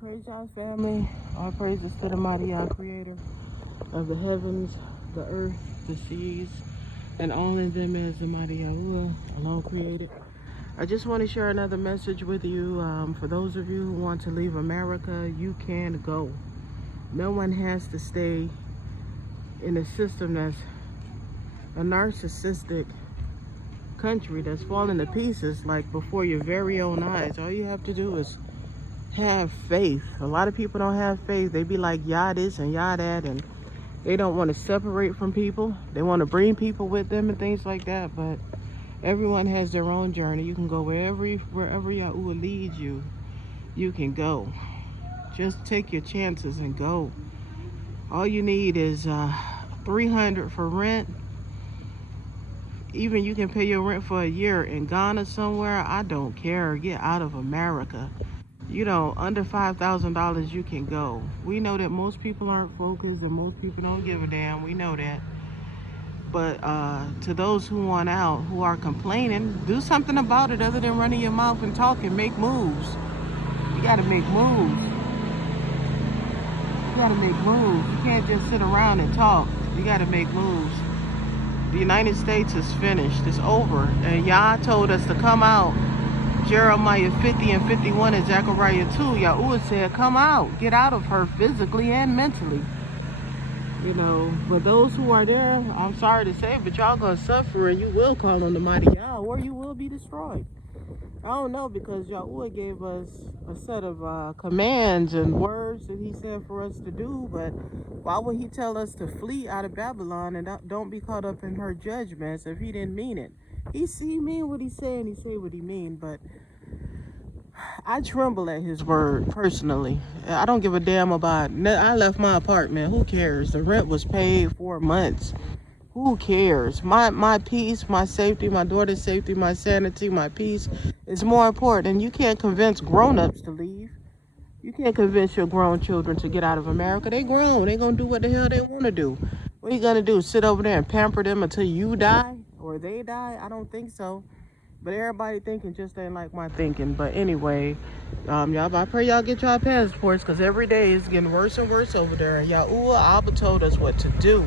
praise God's family. All praises to the mighty Yah, creator of the heavens, the earth, the seas, and all in them is the mighty Yahuwah, alone created. I just want to share another message with you. For those of you who want to leave America, you can go. No one has to stay in a system that's a narcissistic country that's falling to pieces like before your very own eyes. All you have to do is have faith. A lot of people don't have faith. They be like yah this and yah that, and they don't want to separate from people. They want to bring people with them and things like that, but everyone has their own journey. You can go wherever Yahuwah leads you, you can go. Just take your chances and go. All you need is $300 for rent. Even you can pay your rent for a year in Ghana somewhere. I don't care. Get out of America. You know, under $5,000 you can go. We know that most people aren't focused and most people don't give a damn. We know that. But to those who want out, who are complaining, do something about it other than running your mouth and talking. Make moves. You gotta make moves. You gotta make moves. You can't just sit around and talk. You gotta make moves. The United States is finished. It's over. And Yah told us to come out. Jeremiah 50 and 51 and Zechariah 2. Yahuwah said, come out. Get out of her physically and mentally. You know, but those who are there, I'm sorry to say, but y'all gonna suffer and you will call on the mighty Yah, or you will be destroyed. I don't know, because Yahuwah gave us a set of commands and words that he said for us to do, but why would he tell us to flee out of Babylon and don't be caught up in her judgments if he didn't mean it? He mean what he say and he say what he mean, but I tremble at his word personally. I don't give a damn about it. I left my apartment. Who cares? The rent was paid 4 months. Who cares? My peace, my safety, my daughter's safety, my sanity, my peace is more important. And you can't convince grown-ups to leave. You can't convince your grown children to get out of America. They grown. They gonna do what the hell they want to do. What are you gonna do? Sit over there and pamper them until you die or they die? I don't think so. But everybody thinking just ain't like my thinking. But anyway, y'all, I pray y'all get y'all passports, because every day it's getting worse and worse over there. And Yahuwah Abba told us what to do.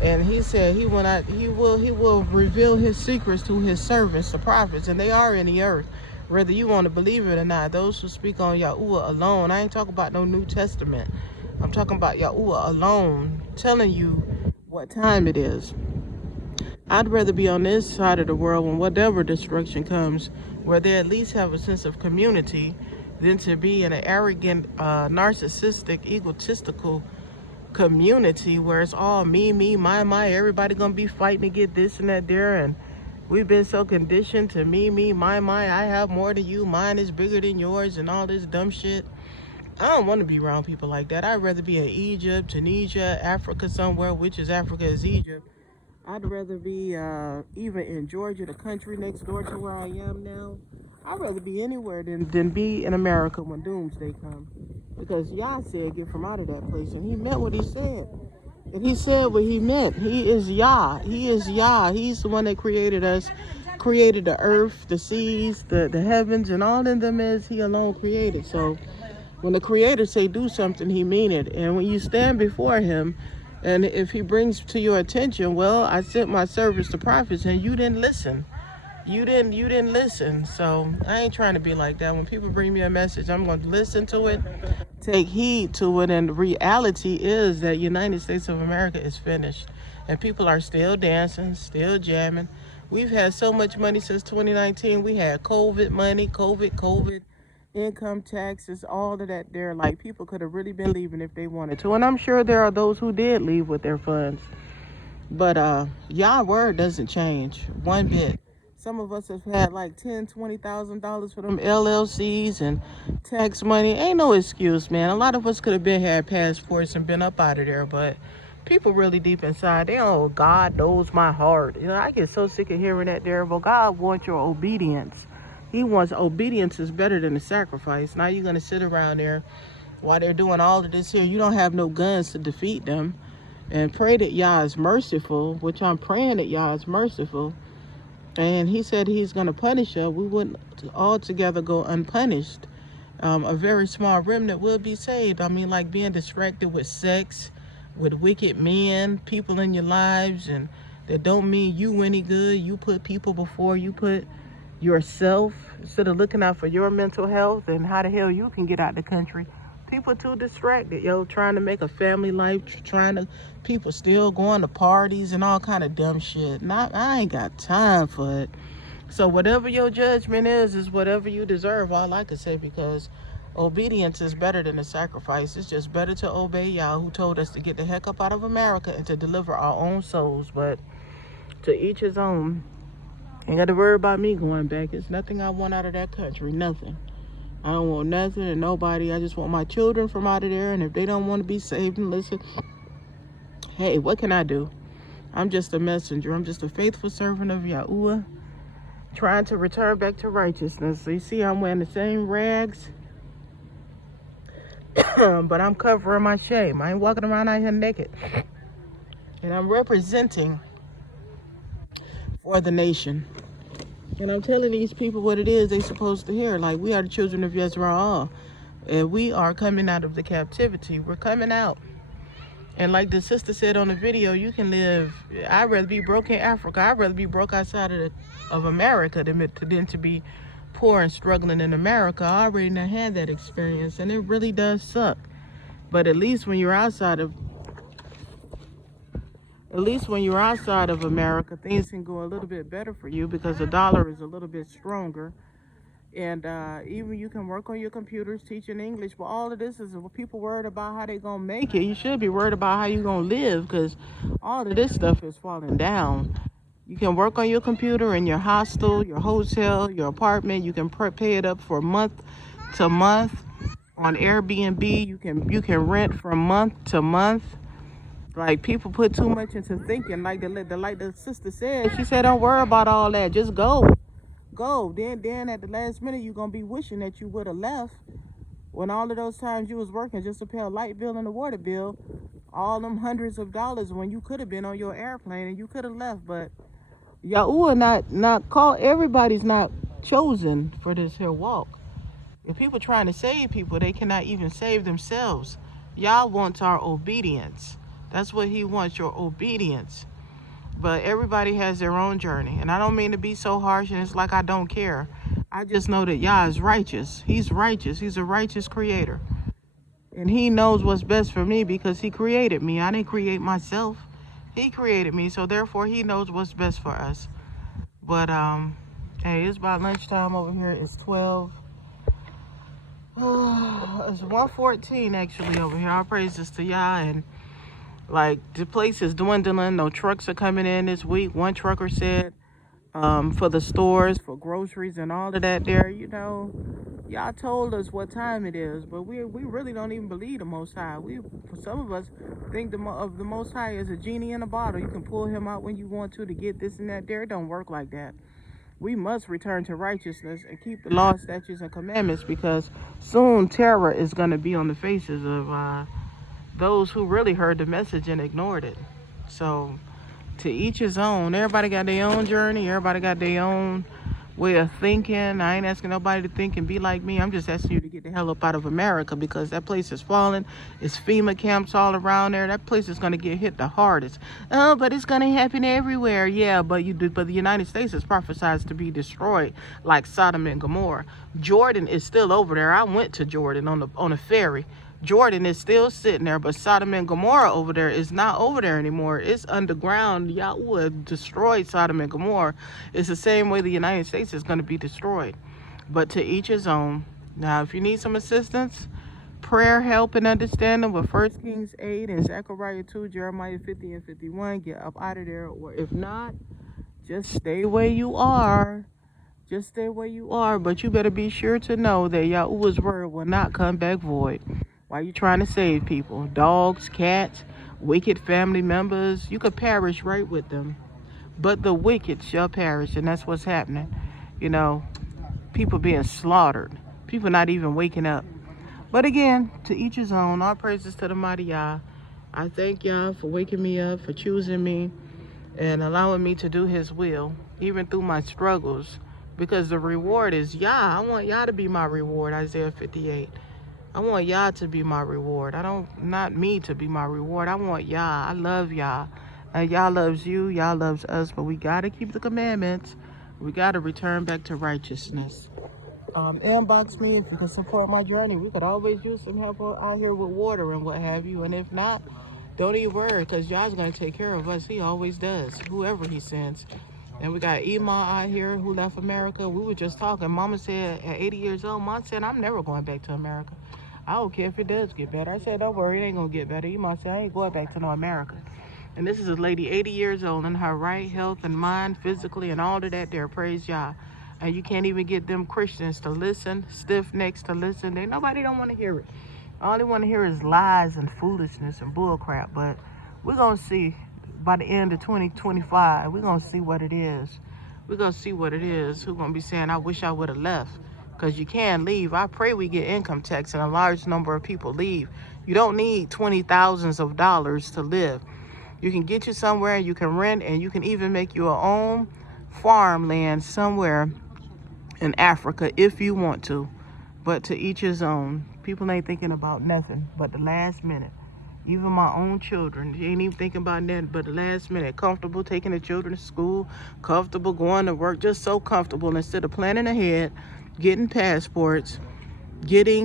And he said he will reveal his secrets to his servants, the prophets, and they are in the earth, whether you want to believe it or not. Those who speak on Yahuwah alone. I ain't talking about no New Testament. I'm talking about Yahuwah alone, telling you what time it is. I'd rather be on this side of the world when whatever destruction comes, where they at least have a sense of community, than to be in an arrogant, narcissistic, egotistical community where it's all me, my, everybody gonna be fighting to get this and that there. And we've been so conditioned to me, my, I have more than you, mine is bigger than yours, and all this dumb shit. I don't want to be around people like that. I'd rather be in Egypt, Tunisia, Africa somewhere, which is Africa is Egypt. I'd rather be even in Georgia, the country next door to where I am now. I'd rather be anywhere than be in America when doomsday comes. Because Yah said, get from out of that place. And he meant what he said. And he said what he meant. He is Yah. He is Yah. He's the one that created us, created the earth, the seas, the heavens, and all in them is he alone created. So when the creator say do something, he mean it. And when you stand before him, and if he brings to your attention, well, I sent my servants to prophets and you didn't listen. You didn't listen. So I ain't trying to be like that. When people bring me a message, I'm going to listen to it, take heed to it. And the reality is that United States of America is finished. And people are still dancing, still jamming. We've had so much money since 2019. We had COVID money, COVID, income taxes, all of that there. Like, people could have really been leaving if they wanted to. And I'm sure there are those who did leave with their funds. But Yah word doesn't change one bit. Some of us have had like $10,000-$20,000 for them LLCs and tax money. Ain't no excuse, man. A lot of us could have had passports and been up out of there, but people really deep inside, they oh, God knows my heart. You know, I get so sick of hearing that there. But God wants your obedience. He wants obedience is better than the sacrifice. Now you're gonna sit around there while they're doing all of this here. You don't have no guns to defeat them, and pray that Yah is merciful, which I'm praying that Yah is merciful. And he said he's going to punish her. We wouldn't all together go unpunished. A very small remnant will be saved. I mean, like being distracted with sex, with wicked men, people in your lives, and that don't mean you any good. You put people before you put yourself, instead of looking out for your mental health and how the hell you can get out the country. People too distracted, yo, trying to make a family life, people still going to parties and all kind of dumb shit. Not, I ain't got time for it. So whatever your judgment is whatever you deserve, all I can say, because obedience is better than a sacrifice. It's just better to obey Yah, who told us to get the heck up out of America and to deliver our own souls. But to each his own. Ain't got to worry about me going back. It's nothing I want out of that country. Nothing. I don't want nothing and nobody. I just want my children from out of there. And if they don't want to be saved and listen, hey, what can I do? I'm just a messenger. I'm just a faithful servant of Yahuwah, trying to return back to righteousness. So you see, I'm wearing the same rags, but I'm covering my shame. I ain't walking around out here naked. And I'm representing for the nation. And I'm telling these people what it is they supposed to hear. Like, we are the children of Yisrael. And we are coming out of the captivity. We're coming out. And like the sister said on the video, you can live, I'd rather be broke in Africa. I'd rather be broke outside of America than to be poor and struggling in America. I already done had that experience, and it really does suck. But at least when you're outside of America, things can go a little bit better for you because the dollar is a little bit stronger. And even you can work on your computers teaching English. But all of this is people worried about how they going to make it. You should be worried about how you going to live, because all of this stuff is falling down. You can work on your computer in your hostel, your hotel, your apartment. You can pay it up for month to month. On Airbnb, you can rent from month to month. Like, people put too much into thinking. Like the sister said, she said, don't worry about all that. Just go. Then at the last minute, you're going to be wishing that you would have left when all of those times you was working just to pay a light bill and a water bill, all them hundreds of dollars, when you could have been on your airplane and you could have left. But Yahuwah not called. Everybody's not chosen for this here walk. If people trying to save people, they cannot even save themselves. Yah wants our obedience. That's what he wants, your obedience. But everybody has their own journey. And I don't mean to be so harsh and it's like I don't care. I just know that Yah is righteous. He's righteous. He's a righteous creator. And he knows what's best for me because he created me. I didn't create myself. He created me. So therefore, he knows what's best for us. But, hey, it's about lunchtime over here. It's 12. It's 1:14 actually over here. All praises to Yah. And like, the place is dwindling. No trucks are coming in this week. One trucker said for the stores, for groceries and all of that there, y'all told us what time it is, but we really don't even believe the Most High. For some of us, think of the Most High as a genie in a bottle. You can pull him out when you want to get this and that there. It don't work like that. We must return to righteousness and keep the law, statutes, and commandments, because soon terror is going to be on the faces of those who really heard the message and ignored it. So to each his own. Everybody got their own journey. Everybody got their own way of thinking. I ain't asking nobody to think and be like me. I'm just asking you to get the hell up out of America, because that place is falling. It's FEMA camps all around there. That place is going to get hit the hardest. Oh, but it's going to happen everywhere. Yeah, but the United States is prophesied to be destroyed like Sodom and Gomorrah. Jordan is still over there. I went to Jordan on a ferry. Jordan is still sitting there, but Sodom and Gomorrah over there is not over there anymore. It's underground. Yahuwah destroyed Sodom and Gomorrah. It's the same way the United States is going to be destroyed. But to each his own. Now, if you need some assistance, prayer, help, and understanding with 1 Kings 8 and Zechariah 2, Jeremiah 50 and 51, get up out of there. Or if not, just stay where you are. Just stay where you are. But you better be sure to know that Yahuwah's word will not come back void. Why you trying to save people? Dogs, cats, wicked family members. You could perish right with them. But the wicked shall perish, and that's what's happening. People being slaughtered. People not even waking up. But again, to each his own. All praises to the mighty Yah. I thank Yah for waking me up, for choosing me, and allowing me to do his will, even through my struggles. because the reward is Yah. I want Yah to be my reward, Isaiah 58. I want Yah to be my reward. Not me to be my reward. I want Yah. I love Yah. And Yah loves you. Yah loves us. But we got to keep the commandments. We got to return back to righteousness. Inbox me if you can support my journey. We could always use some help out here with water and what have you. And if not, don't even worry, because Yah's going to take care of us. He always does, whoever he sends. And we got Ema out here who left America. We were just talking. Mama said at 80 years old, Mom said, I'm never going back to America. I don't care if it does get better. I said, don't worry, it ain't going to get better. Ema said, I ain't going back to no America. And this is a lady 80 years old in her right health and mind, physically, and all of that there. Praise Yah. And you can't even get them Christians to listen, stiff necks to listen. Nobody don't want to hear it. All they want to hear is lies and foolishness and bullcrap. But we're going to see by the end of 2025, we're going to see what it is. We're going to see what it is. Who's going to be saying, I wish I would have left. Because you can't leave. I pray we get income tax and a large number of people leave. You don't need $20,000s of dollars to live. You can get you somewhere, you can rent, and you can even make your own farmland somewhere in Africa if you want to. But to each his own. People ain't thinking about nothing but the last minute. Even my own children, they ain't even thinking about nothing but the last minute. Comfortable taking the children to school, comfortable going to work, just so comfortable instead of planning ahead, getting passports,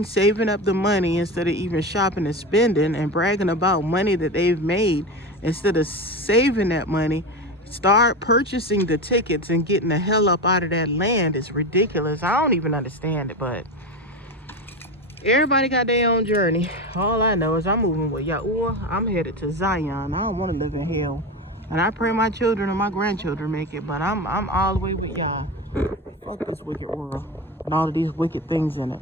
saving up the money instead of even shopping and spending and bragging about money that they've made. Instead of saving that money, start purchasing the tickets and getting the hell up out of that land. Is ridiculous. I don't even understand it, but everybody got their own journey. All I know is I'm moving with Yahuwah. I'm headed to Zion. I don't want to live in hell. And I pray my children and my grandchildren make it, but I'm all the way with y'all. Fuck this wicked world and all of these wicked things in it.